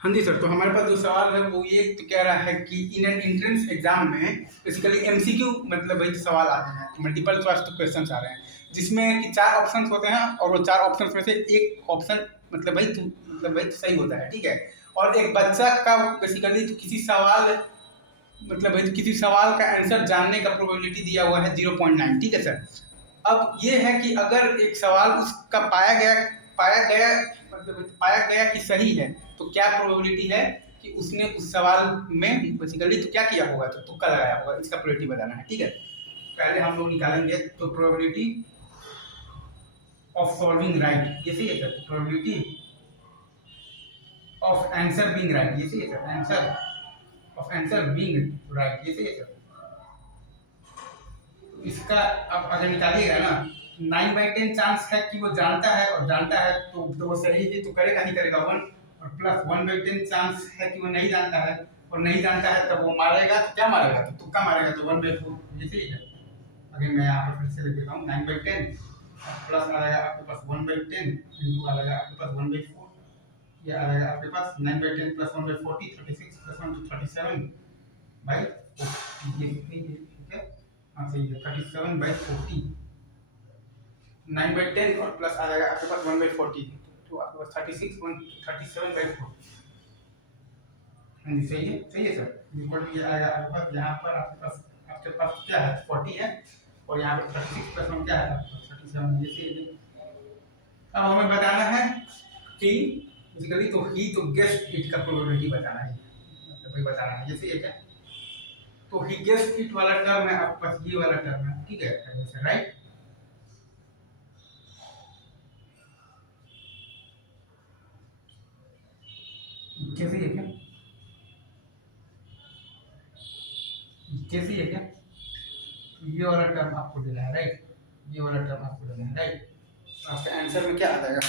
हाँ जी सर, तो हमारे पास जो सवाल है वो ये तो कह रहा है कि इन एन एंट्रेंस एग्जाम में बेसिकली एमसीक्यू मतलब वही सवाल आते हैं, मल्टीपल चॉइस के क्वेश्चन आ रहे हैं, जिसमें कि 4 ऑप्शंस होते हैं और वो 4 ऑप्शंस में से एक ऑप्शन मतलब वही सही होता है, ठीक है। और एक बच्चा का बेसिकली किसी सवाल मतलब वही किसी सवाल का आंसर जानने का प्रोबेबिलिटी दिया हुआ है 0.9, ठीक है सर। अब ये है कि अगर एक सवाल उसका पाया गया मतलब पाया गया कि सही है, तो क्या प्रोबेबिलिटी है कि उसने उस सवाल में बेसिकली तो क्या किया होगा, तो तुक्का लगाया होगा, इसका प्रोबेबिलिटी बताना है, ठीक है। पहले हम लोग निकालेंगे तो प्रोबेबिलिटी ऑफ सॉल्विंग राइट, ये सही है sir. Probability of answer being right, ये सही है सर। आंसर बीइंग राइट, ये सही है सर। इसका आप अगर निकालिएगा ना, 9/10 चांस है कि वो जानता है, और जानता है तो वो सही है तो करेगा नहीं करेगा 1, और प्लस 1/10 चांस है कि वो नहीं जानता है, और नहीं जानता है तब वो मारेगा, तो क्या मारेगा, तो तुक्का मारेगा, तो 1/4, ये सही है। अगर मैं यहाँ पर फिर से लिख देता हूँ 9/10 प्लस आ जाएगा आपके पास 1/10 इंटू आ जाएगा आपके पास 1/4, ये आ जाएगा आपके पास 9/10 प्लस 1/40, 36 प्लस 1 तो 37 बाई, ठीक है। हाँ सही है, 37/40, 9/10 और प्लस आ जाएगा आपके पास 1/40, तो आपके पास 37/40। हाँ जी सही है सर। इक्वल टू ये आएगा आपके पास, यहाँ पर आपके पास क्या है 40 है, और यहाँ पर 36 प्लस 1 क्या है आपके पास 37, ये सही है। अब हमें बताना है कि बेसिकली तो ही तो गेस्ट इट का प्रोबेबिलिटी बताना है, मतलब वही बताना है, ये सही है क्या। तो ही गेस्ट इट वाला टर्म है आपके पास, ये वाला टर्म है, ठीक है, राइट। कैसी है क्या, कैसी है क्या, ये वाला टर्म आपको देना है, राइट। ये वाला टर्म आपको देना है, राइट। आपके आंसर में क्या आ जाएगा,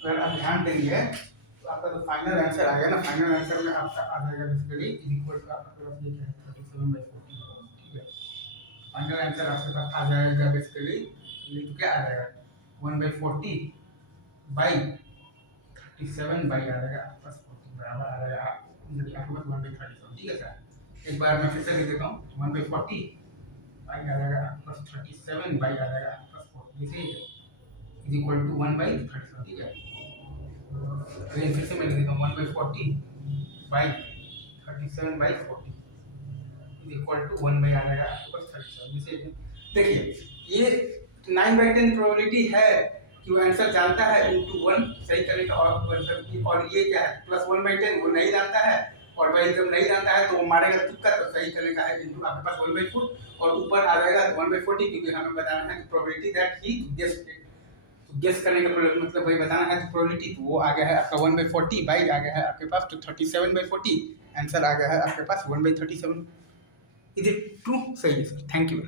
अगर आप ध्यान देंगे तो आपका जो फाइनल आंसर आ गया ना, फाइनल आंसर में आपका आ जाएगा बेसिकली इक्वल टू आपके पास ये क्या है 37/40, ठीक है। फाइनल आंसर आपके पास आ जाएगा बेसिकली, ये तो क्या आ जाएगा 1/40 बाई 37 बाई आ जाएगा आपके पास 40 बराबर आ जाएगा आपके पास 1/37, ठीक है सर। एक बार मैं फिर से लिख देता हूँ 1/40 बाई आ जाएगा आपके पास 37 बाई आ जाएगा आपके पास 40, इसे इज इक्वल टू 1/37, ठीक है। अगेन फिर से मैं लिख देता हूँ 1/40 by 37/40 is equal to 1 by आ जाएगा आपके पास 37, इसे देखिए ये 9/10 प्रोबेबिलिटी है कि वो आंसर जानता है इंटू 1 सही करने का, और ये क्या है प्लस 1/10 वो नहीं जानता है, और वही जब नहीं जानता है तो वो मारेगा तुक्का, तो सही करने का है इंटू आपके पास 1/4, और ऊपर आ जाएगा 1/40, क्योंकि हमें बताना है कि probability that he guessed it, तो गेस करने का मतलब वही बताना है, तो प्रोबेबिलिटी तो वो आ गया है आपका 1/40 बाई आ गया है आपके पास तो 37/40, आंसर आ गया है आपके पास 1/37। इज इट ट्रू, सही है सर, थैंक यू।